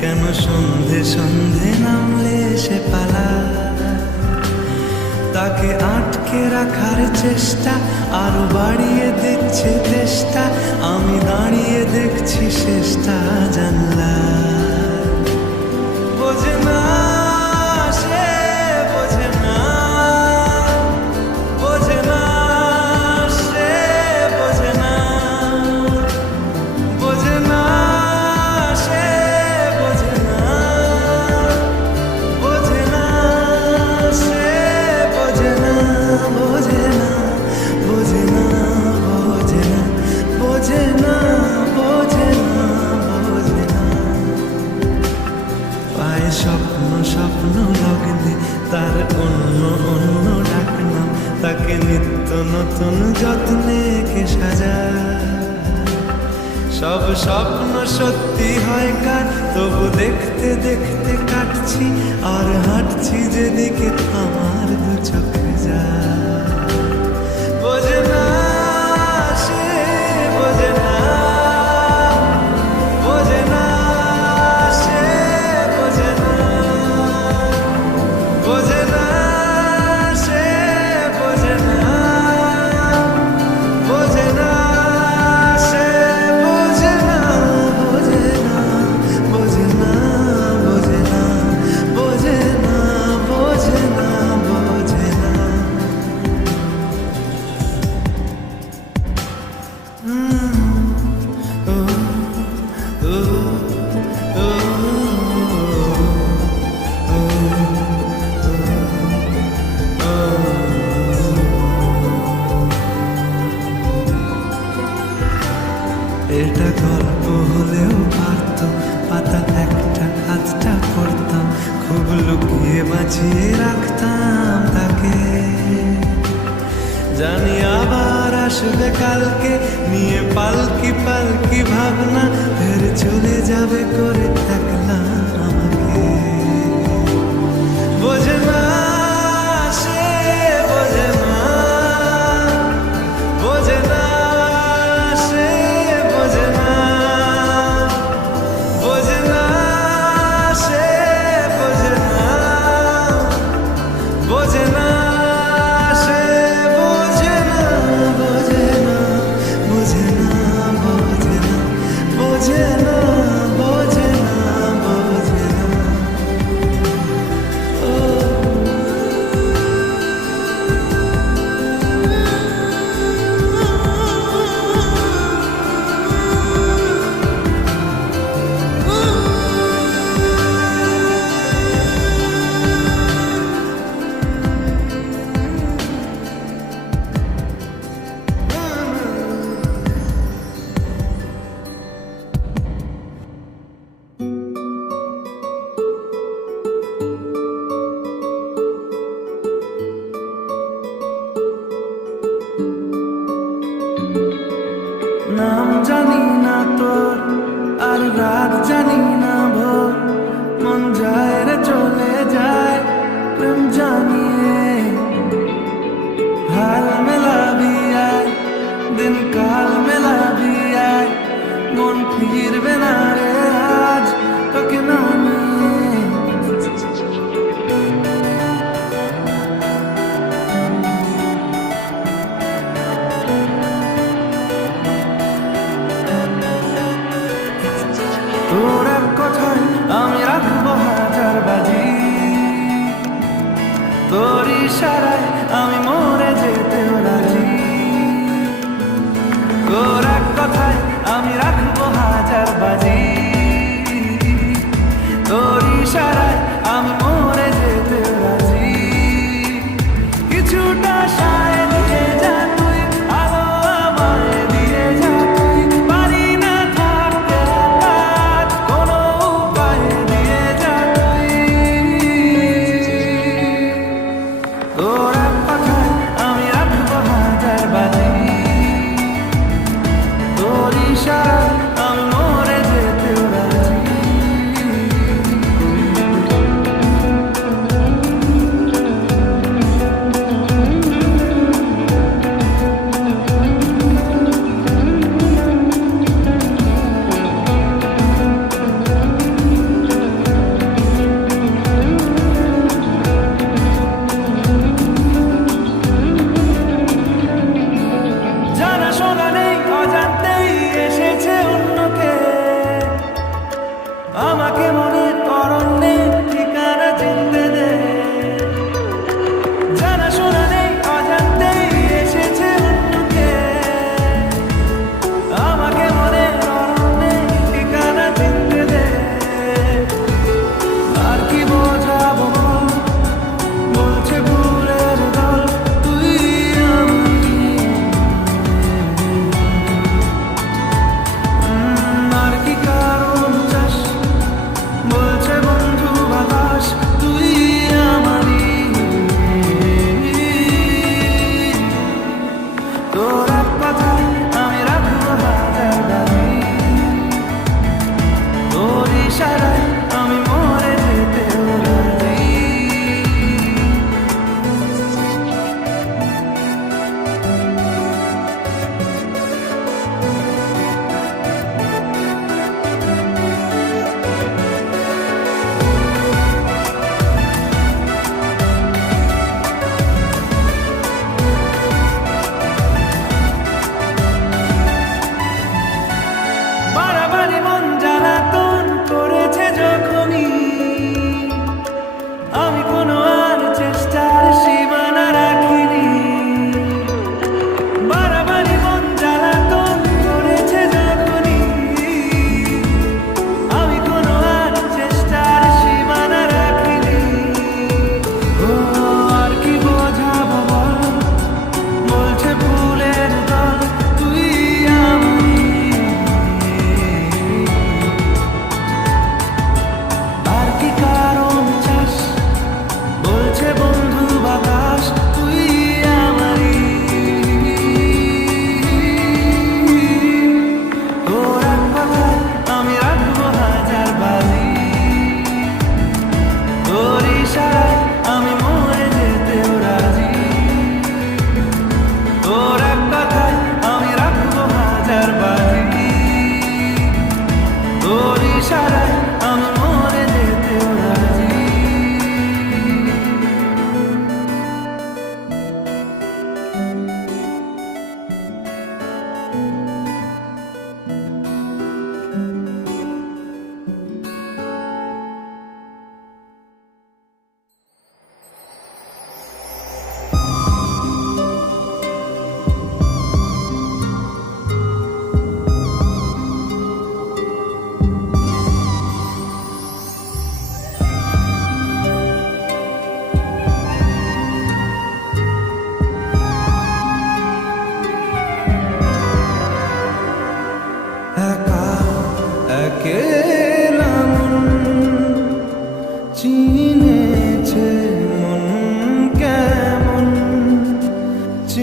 কেন সন্ধে সন্ধে নামলে সে পালায়? তাকে আটকে রাখার চেষ্টা আরো বাড়িয়ে দিচ্ছে চেষ্টা, আমি দাঁড়িয়ে দেখছি শেষটা জানলা। বোঝে না সে, বোঝে না, বোঝে না সে, বোঝে না, বোঝে না সে, বোঝে না, বোঝে না সে, বোঝে না, বোঝে না, বোঝে না, বোঝে না, বোঝে না, বোঝে না, বোঝে না। পায়ে স্বপ্ন স্বপ্ন লগ্নে তার অন্য অন্য ডাকনাম, তাকে নিত্য নতুন যত্নে কে সাজায়। সব স্বপ্ন সত্যি হয় কার, তবু দেখতে দেখতে কাটছি আর হাঁটছি যেদিকে আমার দু চোখে যায়। বোঝে না সে, বোঝে না, বোঝে না সে, বোঝে না, বোঝে না সে, বোঝে না, বোঝে না সে, বোঝে না, বোঝে না, বোঝে না, বোঝে না, বোঝে না, বোঝে না, বোঝে না। এটা গল্প হলেও পারত, পাতা একটা আধটা পড়তাম, খুব লুকিয়ে বাঁচিয়ে রাখতাম তাকে। জানি আবার আসবে কালকে, নিয়ে পালকি পালকি ভাবনা, ফের চলে যাবে করে একলা আমাকে। বোঝে না সে, বোঝে না, বোঝে না সে, বোঝে না, বোঝে না সে, বোঝে না, বোঝে না সে, বোঝে না, বোঝে না, বোঝে না, বোঝে না, বোঝে না, বোঝে না, বোঝে না। নাম জানি না তোর, আর রাত জানি না ভোর, মন যায় রে চলে যায় প্রেম জানিয়ে। হাল মেলাবি আয়, দিন কাল মেলাবি আয়, মন ফিরবে না রে আজ তোকে না নিয়ে। তোর এক কথায় আমি রাখবো হাজার বাজি, তোর ইশারায় আমি মরে যেতেও রাজি।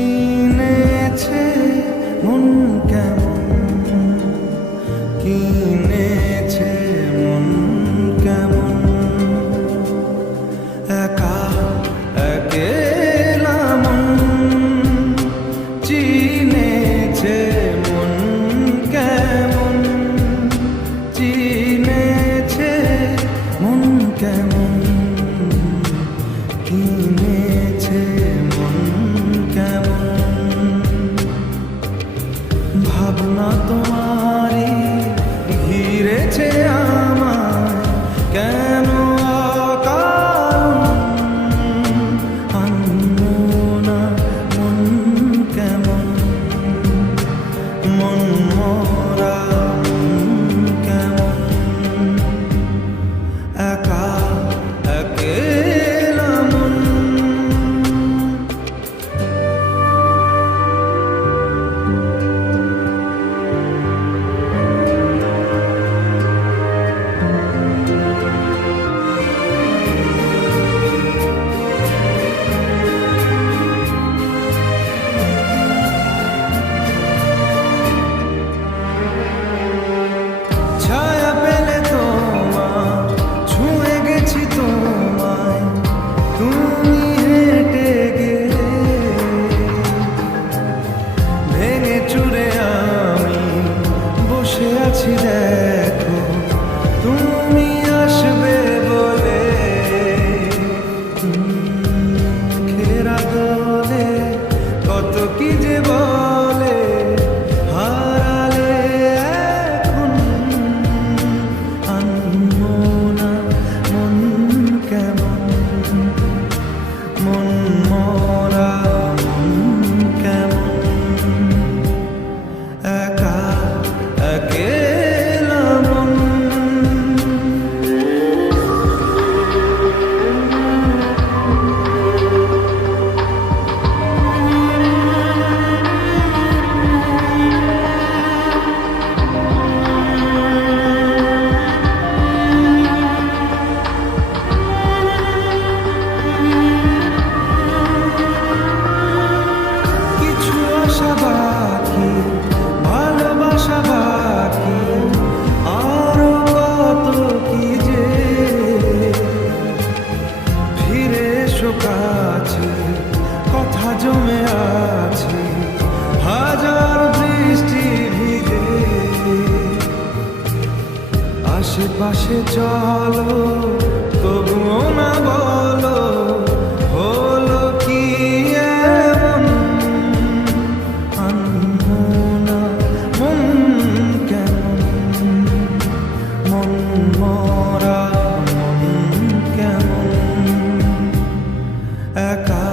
চিনেছে মন কেমন, কিনেছে মন কেমন, একা একেলা মন চিনেছে মন কেমন, চিনেছে মন কেমন, কিনেছে মন কেমন। ভাবনা তোমারই ঘিরেছে আমায় কেন অকারণ, আনমনা মন কেমন, মন মরা মন কেমন, একা একেলা মন। ছায়া পেলে তোমার ছুঁয়ে গেছি তোমায়, তুমি হেঁটে গেলে ভেঙে চুরে আমি বসে আছি দেখো, তুমি আসবে বলে ঘেরা দোলে কত কি যে বলে, হারালে এখন আনমনা মন কেমন, মন মরা মন কেমন, একা একেলা মন। কিছু আশা বাকি, ভালোবাসা বাকি, আরো কত কি যে, ফিরে এসো কাছে, কথা জমে আছে হাজার বৃষ্টি ভিজে, আশেপাশে চলো তবুও না বলো হলো কি এমন, আনমনা মন কেমন, মন মরা মন কেমন, একা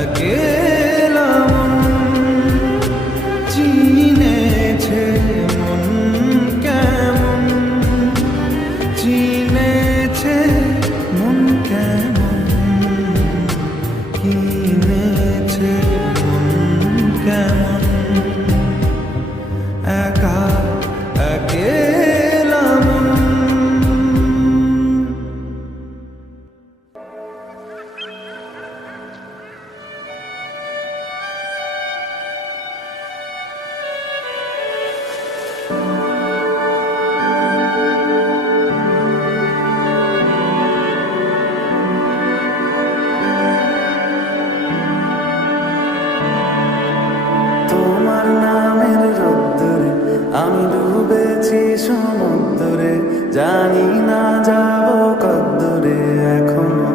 একেলা মন চিনেছে মন কেমন, চিনেছে মন কেমন, কিনেছে মন কেমন, একা একেলা মন। তোমার নামের রোদ্দুরে আমি ডুবেছি সমুদ্রে, জানি না যাব কদ্দুরে এখনো।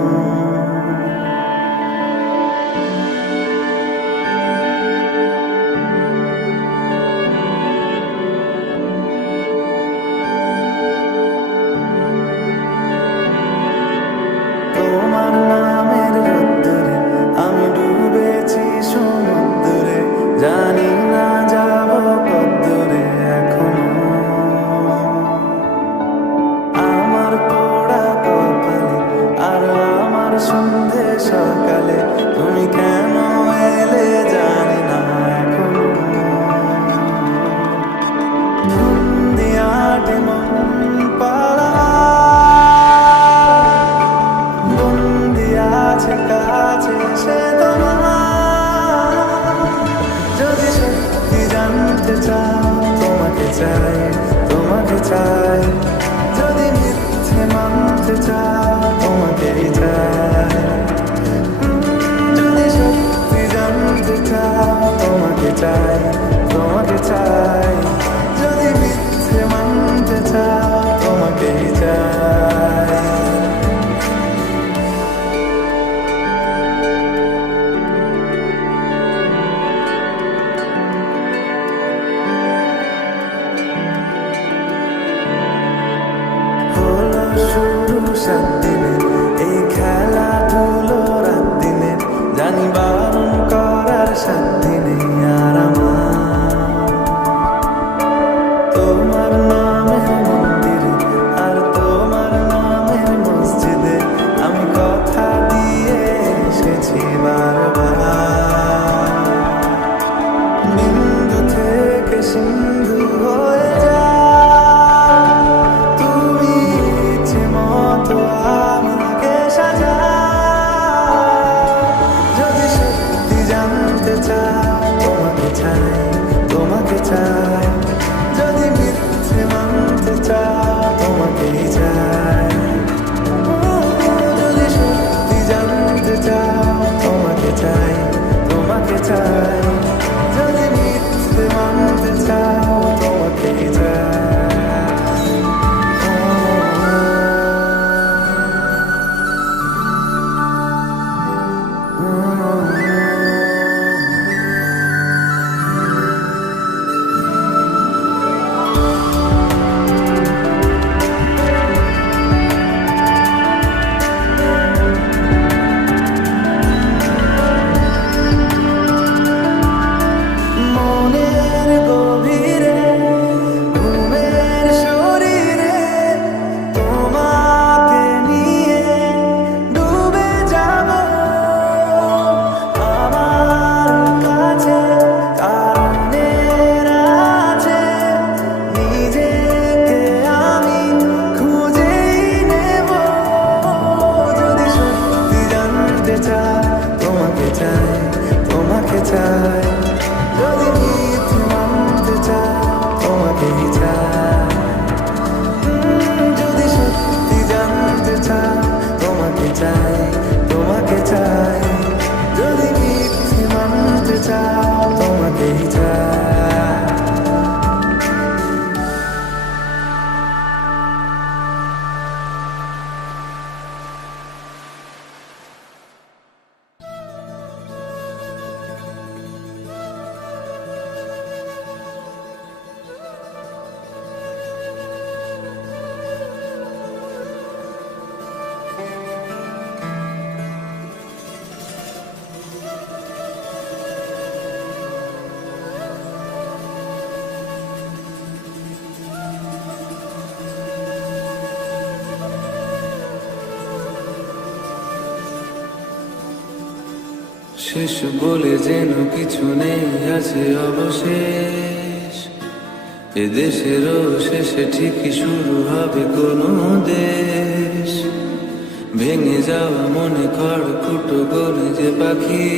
তোমার নামের রোদ্দুরে আমি ডুবেছি সমুদ্রে, জানি না যাব কদ্দুরে এখনো। আমার চাই, তোমাকে চাই। যদি মিথ্যে মানতে চাও তোমাকেই চাই, যদি সত্যি জানতে চাও তোমাকে চাই, তোমাকে চাই। যদি মিথ্যে মানতে চাও তোমাকেই চাই। শুরু 7 দিনে এই খেলাধুলো রাত দিনে, জানি বারণ করার সাধ্য নেই আর আমার। তোমার নামের মন্দিরে আর তোমার নামের মসজিদে আমি কথা দিয়ে এসেছি বারবার। বিন্দু থেকে সিন্ধু হয়ে যায় আমাকে সাজা। যদি সত্যি জানতে চাও তোমাকে চাই, তোমাকে চাই। যদি মিথ্যে মানতে চাও তোমাকেই চাই, যদি সত্যি জানতে চাও তোমাকে চাই, তোমাকে চাই। যদি মিথ্যে মানতে চাও তোমাকেই চাই। তোমাকে চাই, তোমাকে চাই। যদি মিথ্যে মানতে চাও তোমাকেই চাই, যদি সত্যি জানতে চাও তোমাকে চাই, তোমাকে চাই। যদি মিথ্যে মানতে চাও তোমাকেই চাই। শেষ বলে যেন কিছু নেই, আছে অবশেষ। এ দেশেরও শেষে ঠিকই শুরু হবে কোনো দেশ। ভেঙে যাওয়া মনে খড়কুটো গলে যে পাখি,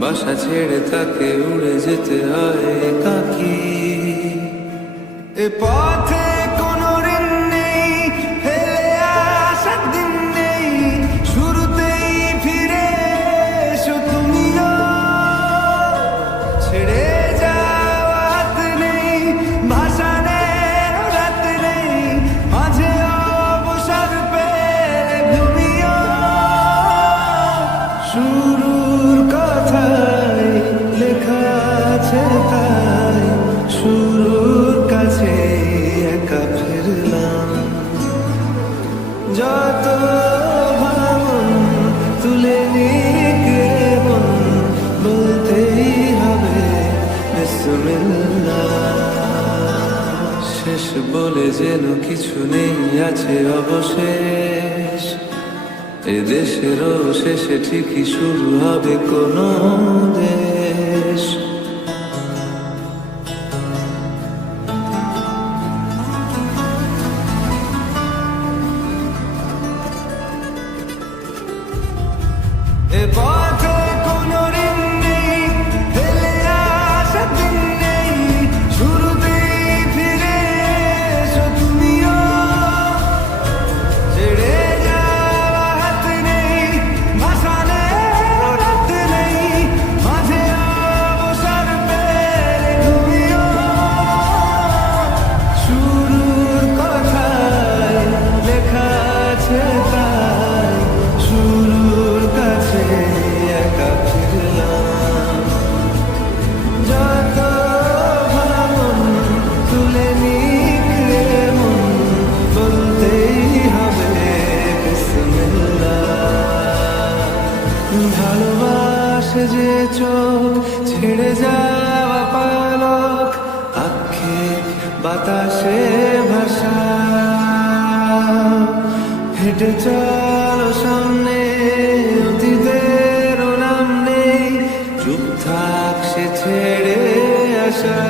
বাসা ছেড়ে তাকে উড়ে যেতে হয় একাকী। এ পথে কোনো ঋণ নেই, ফেলে আসার দিন নেই। শুরুতেই ফিরে এসো তুমিও, ছেড়ে যাওয়াত নেই, ভাসানের রাত নেই। মাঝে অবসর পেলে ঘুমিও, শুরুর কথাই লেখা আছে তাই। শুরুর কাছে একা ফিরলাম, যত ভাবন তুলে নিকে মন, বলতেই হবে বিসমিল্লাহ। শেষ বলে যেন কিছু নেই, আছে অবশেষ। এ দেশেরও শেষে ঠিকই শুরু হবে কোনো দেশ। এ পথে কোনো ঋণ নেই, ফেলে আসার দিন নেই। চোখ ছেড়ে যাওয়া পালক আক্ষেপ বাতাসে ভাষা হেঁটে চলো সামনে অতীতের নাম নেই চুপ থাক সে ছেড়ে আসা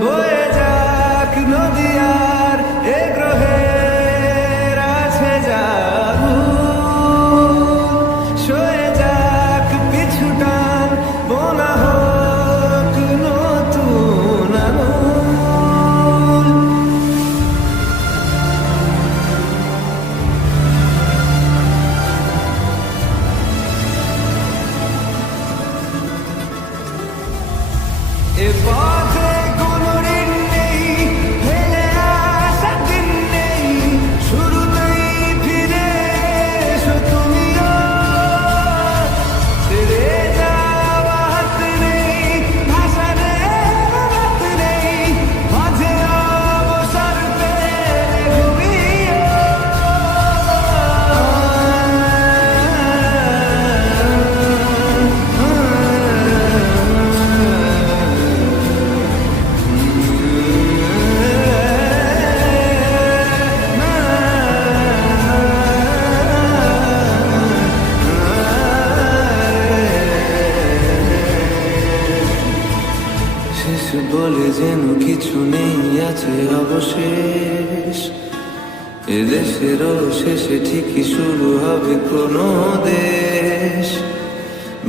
বয়ে যাক নদী আর এ গ্রহের আছে যাবো সয়ে যাক পিছু টান বোনা হোক নতুন আঙুল এ পথে কোনো ঋণ নেই ফেলে আসা দিন নেই শুরুতেই ফিরে এসো তুমিও ছেড়ে যাওয়া হাত নেই ভাষা নেই রাত নেই মাঝে অবসর পেলে ঘুমিও শেষ বলে যেন কিছু নেই আছে অবশেষ এদেশেরও শেষে ঠিকই শুরু হবে কোনো দেশ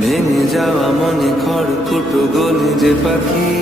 ভেঙে যাওয়া মনে খড়কুটো গলে যে পাখি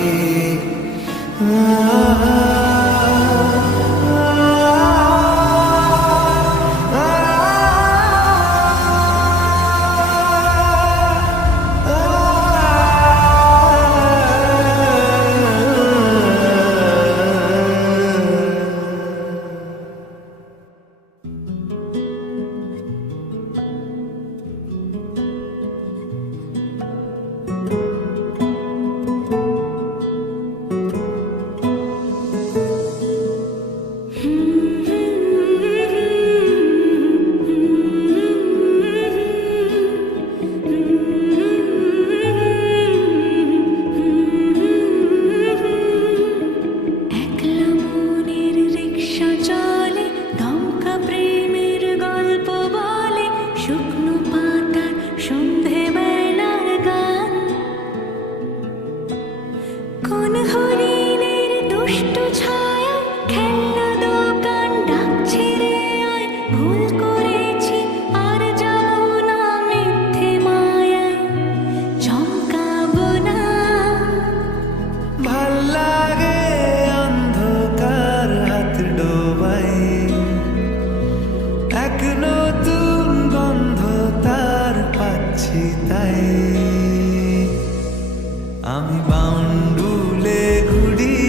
আমি বাউন্ডুলে ঘুরি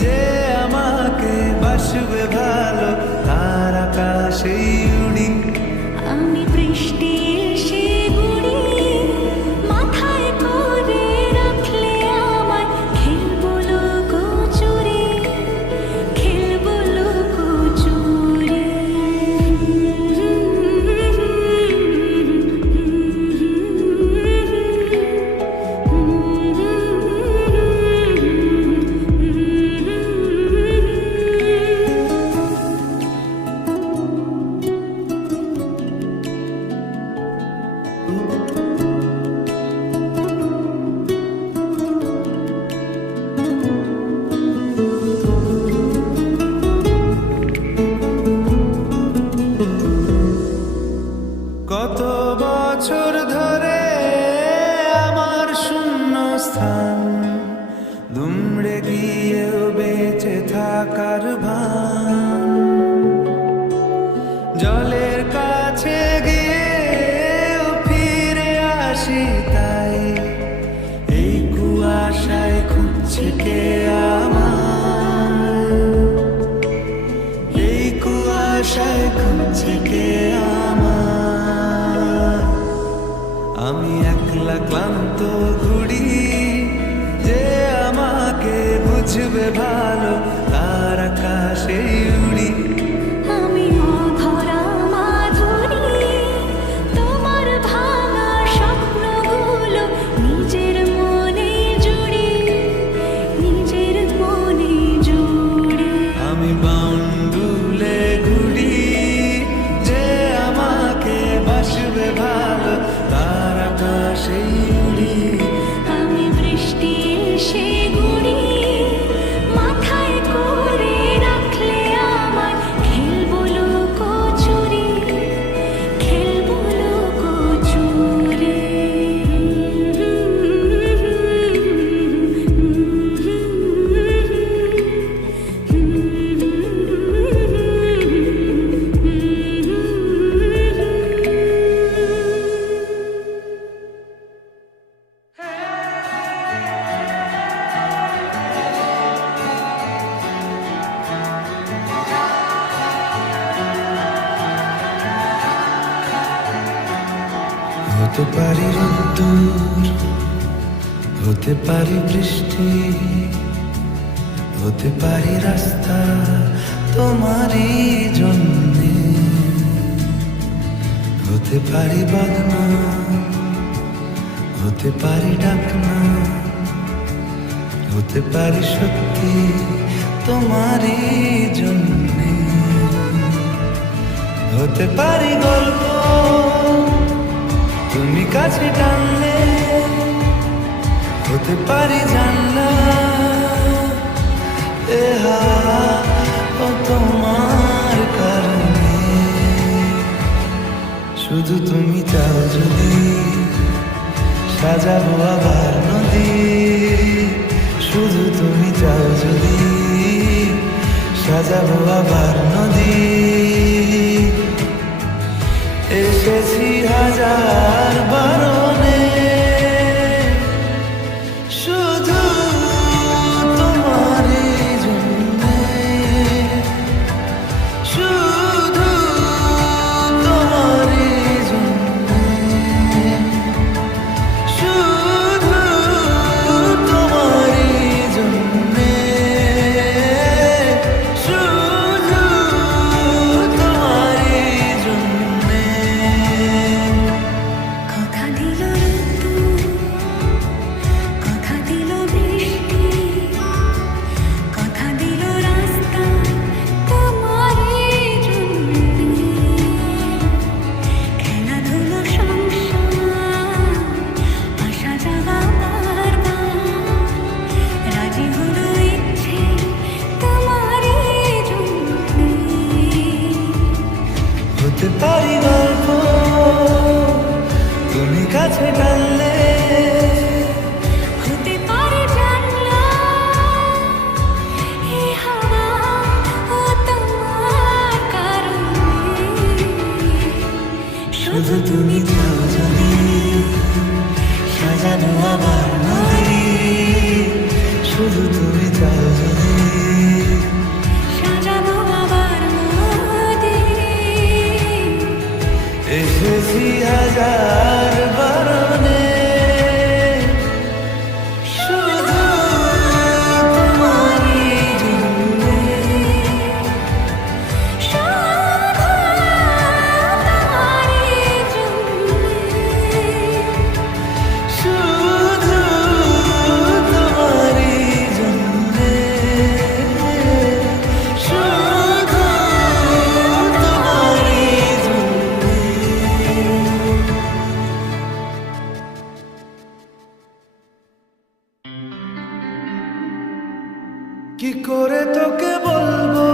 যে আমাকে বাসবে ভালো তার আকাশেই উড়ি আমি বৃষ্টি এসে গুড়ি মাথায় করে রাখলে আমায় খেলবো লুকোচুরি খেলবো লুকোচুরি কত বছর ধরে আমার শূন্য স্থান দুমড়ে গিয়েও বেঁচে থাকার ভান জলের কাছে গিয়েও ফিরে আসি তাই এই কুয়াশায় খুঁজছে কে আমায় এই কুয়াশায় খুঁজছে কে আমি একলা ক্লান্ত ঘুরি যে আমাকে বুঝবে ভালো তার আকাশে উড়ি আমি অধরা মাধুরী তোমার ভাঙা আকাশেই উড়ি। আমি বৃষ্টি এসে গুড়ি মাথায় করে রাখলে আমায় খেলবো লুকোচুরি, খেলবো লুকোচুরি। হতে পারি রোদ্দুর, হতে পারি বৃষ্টি, হতে পারি রাস্তা তোমারই জন্যে, হতে পারি বাগনা, হতে পারি ডাকনা, হতে পারি সত্যি তোমারই জন্যে, হতে পারি গল্প তুমি কাছে টানলে, হতে পারি জানলা এ হাওয়া ও তোমার কারণে। শুধু তুমি চাও যদি সাজাবো আবার নদী, শুধু তুমি চাও যদি সাজাবো আবার নদী। এসেছি হাজার বারণে শুধু তোমারই জন্যে, শুধু তোমারই জন্যে, শুধু তোমারই জন্যে, শুধু তোমারই জন্যে। কথা দিল রোদ্দুর, কথা দিল বৃষ্টি, কথা দিল রাস্তা তোমারই জন্যে, খেলাধুলো সংসার আসা যাওয়া বারবার, রাজি হলো ইচ্ছে তোমারই জন্যে। হতে পারি গল্প তুমি কাছে টানলে, হতে পারে জানলা এ হাওয়া ও তোমার কারণে। শুধু তুমি চাও যদি সাজানো আবার নদী, শুধু তুমি চাও যদি সাজাবো আবার নদী। এসেছি হাজার বারণে শুধু তোমারই জন্যে, শুধু তোমারই জন্যে, শুধু তোমারই জন্যে, শুধু তোমারই জন্যে। কি করে তোকে বলবো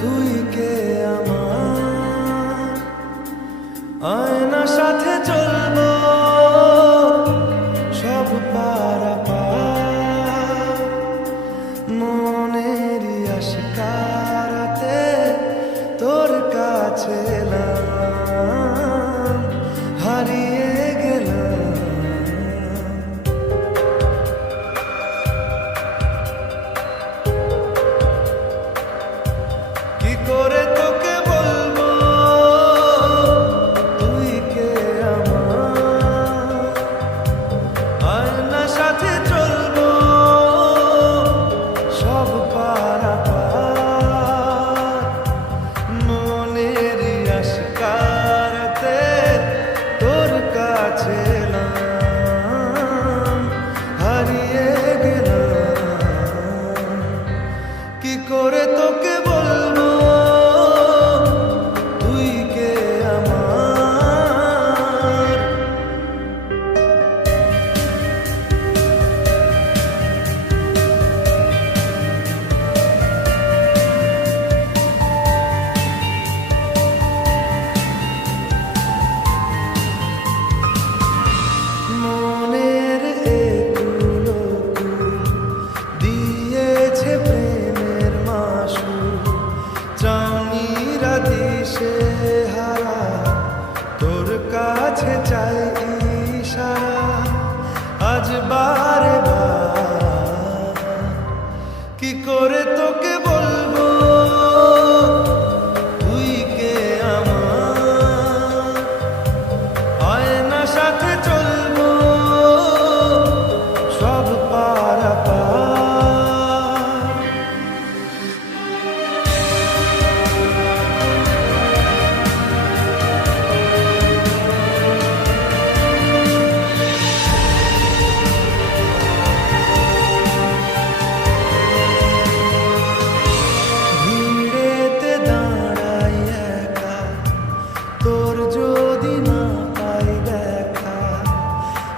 তুই কে আমার, আয়না সাথে চলবো সব পারাপার, মনেরই আশকারাতে তোর কাছে এলাম, হারিয়ে গেলাম। কি করে তোকে বলবো তুই কে আমার, আয়না সাথে চলবো সব পারাপার, মনের আশকারাতে তোর কাছে এলাম, হারিয়ে গেলাম। কি করে তোকে বলবো তুই কে আমার, কাছে চাই ইশারা আজ বারে বার কি করে তোকে বলবো তুই কে আমার আয়না সাথে চলবো সব পারাপার ভিড়েতে দাঁড়াই একা তোর যদি না পাই দেখা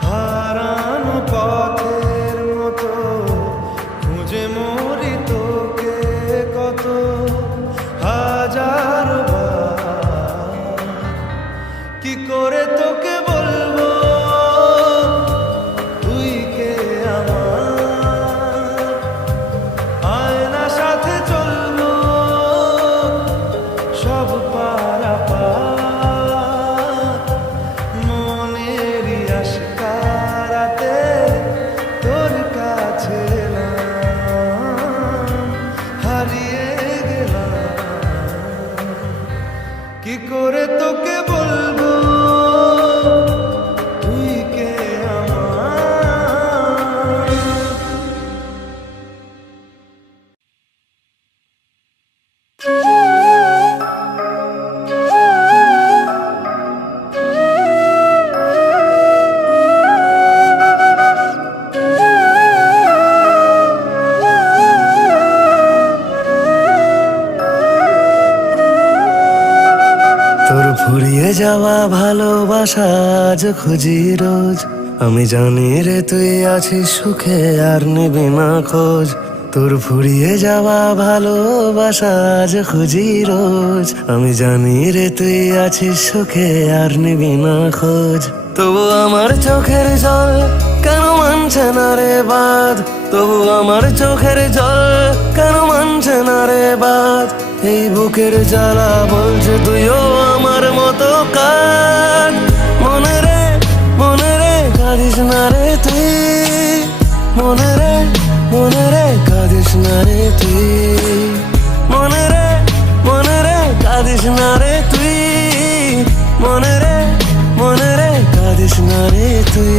হারানো পথের মতো খুঁজে মরি তোকে কত হাজার বার কি করে তোকে বলবো তুই কে আমার আয়না সাথে চলবো সব পারাপার মনেরই আশকারাতে তোর কাছে না হারিয়ে গেলাম কি করে তোকে বলবো তুই কে আমার তোর ফুরিয়ে যাওয়া ভালোবাসা আজ খুঁজি রোজ আমি জানি রে তুই আছিস সুখে আর নিবি না খোঁজ তোর ফুরিয়ে যাওয়া ভালোবাসা আজ খুঁজি রোজ আমি জানি রে তুই আছিস সুখে আর নিবি না খোঁজ তবু আমার চোখের জল কেন মানছে না রে বাদ তবু আমার চোখের জল কেন মানছে না রে বাদ এই বুকের জ্বালা বলছে তুইও আমার মতো কাঁদ মনে রে কাঁদিস না রে তুই মনে রে কাঁদিস না রে তুই মনে রে কাঁদিস না রে তুই মনে রে কাঁদিস না রে তুই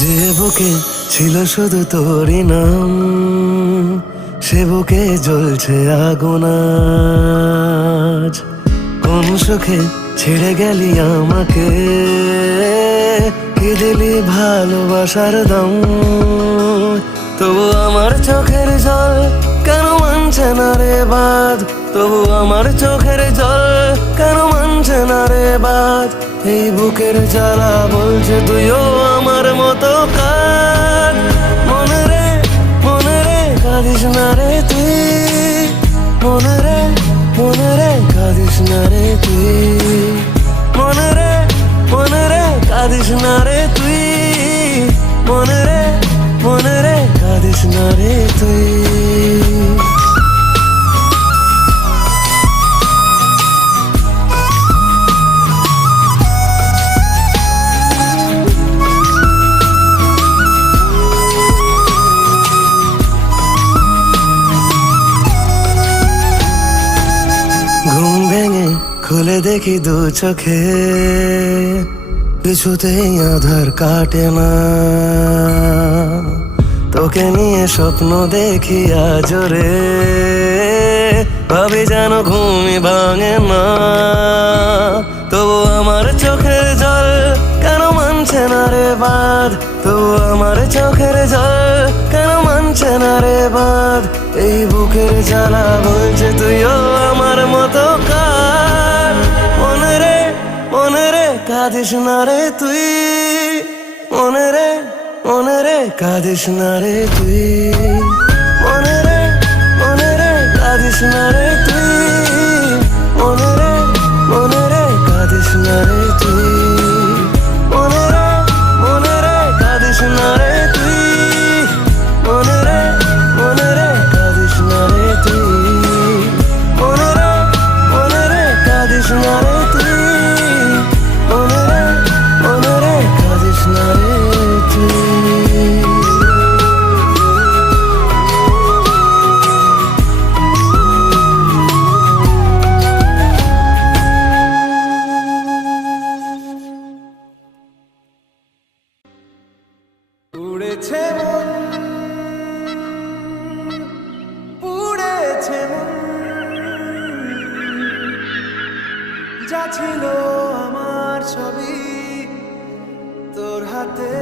যে বুকে ছিল শুধু তোরই নাম সে বুকে জ্বলছে আগুন আজ কোন সুখে ছেড়ে গেলি আমাকে কি দিলি ভালোবাসার দাম তবু আমার চোখের জল কেন মানছে না রে বাদ তবু আমার চোখের জল কেন মানছে না রে বাদ এই বুকের জ্বালা বলছে তুইও আমার মতো কাঁদ মনে রে কাঁদিস না রে তুই মনে রে কাঁদিস না রে তুই মনে রে কাঁদিস না রে তুই মনে রে কাঁদিস না রে তুই ঘুম ভেঙে খুলে দেখি দু চোখে কিছুতেই আধার কাটে না তোকে নিয়ে স্বপ্ন দেখি আজ রে ভাবি যেন ঘুমই ভাঙে না তবু আমার চোখের জল কেন মানছে না রে বাদ তবু আমার চোখের জল কেন মানছে না রে বাদ এই বুকের জ্বালা বলছে তুইও আমার মতো কাঁদ মনে রে কাঁদিস না রে তুই মনে রে কাঁদিস না রে তুই মনে রে কাঁদিস না রে তুই মনে রে না রে তুই, মনে রে কাঁদিস না রে তুই। উড়েছে মন, পুড়েছে মন, যা ছিল আমার ছবি তোর হাতে।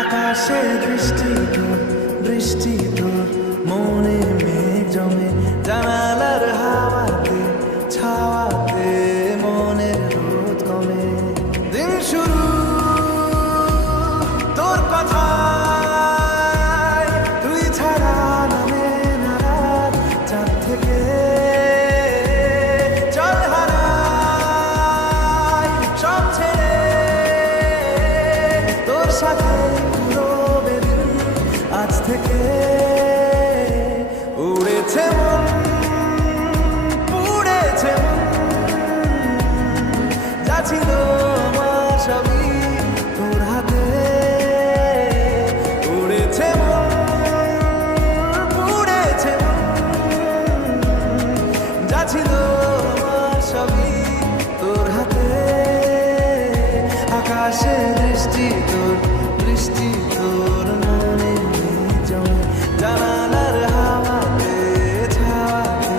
আকাশে দৃষ্টি তোর, বৃষ্টি তোর, মনে মেঘ জমে, জানালার হাওয়াতে ছাওয়াতে মনের রোদ কমে। দিন শুরু তোর কথায়, তুই ছাড়া নামে না রাত, চাঁদ থেকে জল হারাই সব ছেড়ে তোর সাথে পুরোবে দিন আজ থেকে। উড়েছে মন, পুড়েছে মন, যা ছিল আমার সবই তোর হাতে। উড়েছে মন, পুড়েছে মন, যা ছিল আমার সবই তোর হাতে। আকাশে দৃষ্টি তোর, বৃষ্টি তোর, মনে মেঘ জমে, জানালার হাওয়াতে ছাওয়াতে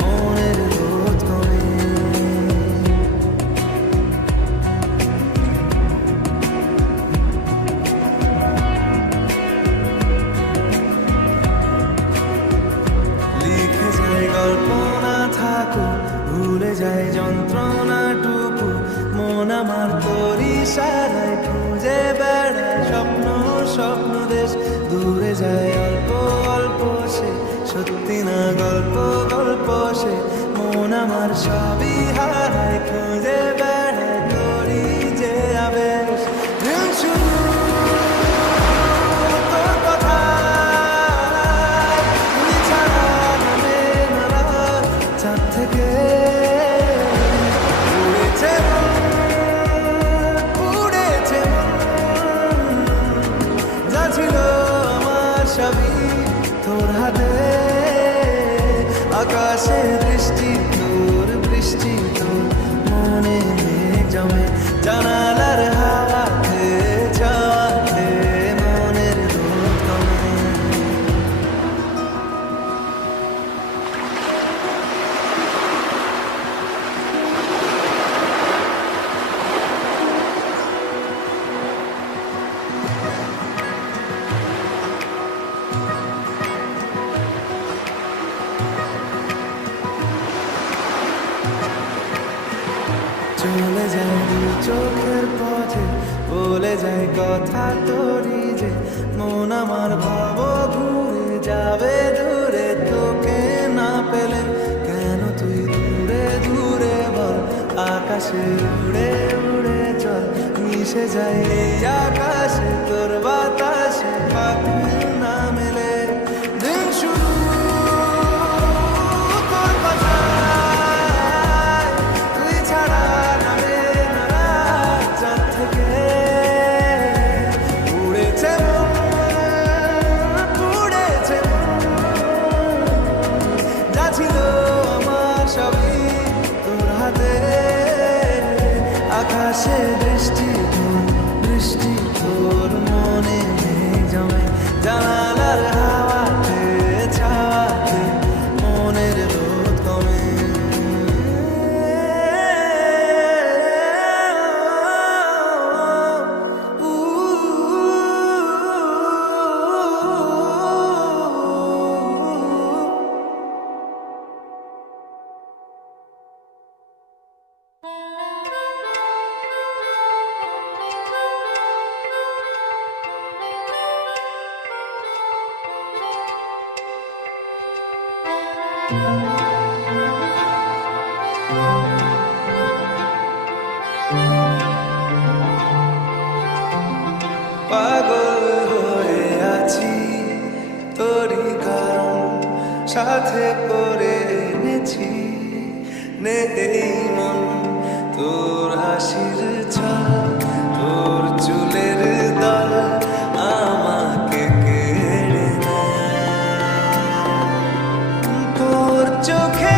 মনের রোদ কমে। লিখে যায় গল্প না থাকুক, ভুলে যায় যন্ত্রণাটুকু, মন আমার তোর ইশারায় খুঁজে বেড়ায় স্বপ্ন স্বপ্ন দেশ। দূরে যায় অল্প অল্প সে, সত্যি না গল্প গল্প সে, মন আমার সবই হারায় খুঁজে বেড়ায় তোরই যে আবেশ। দিন শুরু তোর কথায়, তুই ছাড়া নামে না রাত, চাঁদ থেকে উড়েছে মন, পুড়েছে মন, যা ছিল আমার সবই তোর হাতে। আকাশে দৃষ্টি তোর, বৃষ্টি তোর, মনে মেঘ জমে, জানালার হাওয়াতে ছাওয়াতে মনের রোদ কমে। চলে যায় দু চোখের পথে, বলে যায় কথা তোরই যে, মন আমার ভাব ঘুরে যাবে দূরে তোকে না পেলে। কেন তুই দূরে দূরে বল, আকাশে উড়ে উড়ে চল, মিশে যায় এই আকাশে তোর বাতাসে পাখি না মেলে। দিন শুরু তোর কথায়, তুই ছাড়া নামে না রাত, চাঁদ থেকে উড়েছে মন, পুড়েছে মন, যা ছিল আমার সবই তোর হাতে। আকাশে দৃষ্টি তোর, বৃষ্টি তোর, মনে মেঘ জমে, জানালার হাওয়াতে ছাওয়াতে মনের রোদ কমে। পাগল হয়ে আছি তোরই কারণ সাথে করে এনেছি নে এই মন তোর হাসির ছল তোর চুলের দল আমাকে কেড়ে নেয় তোর চোখে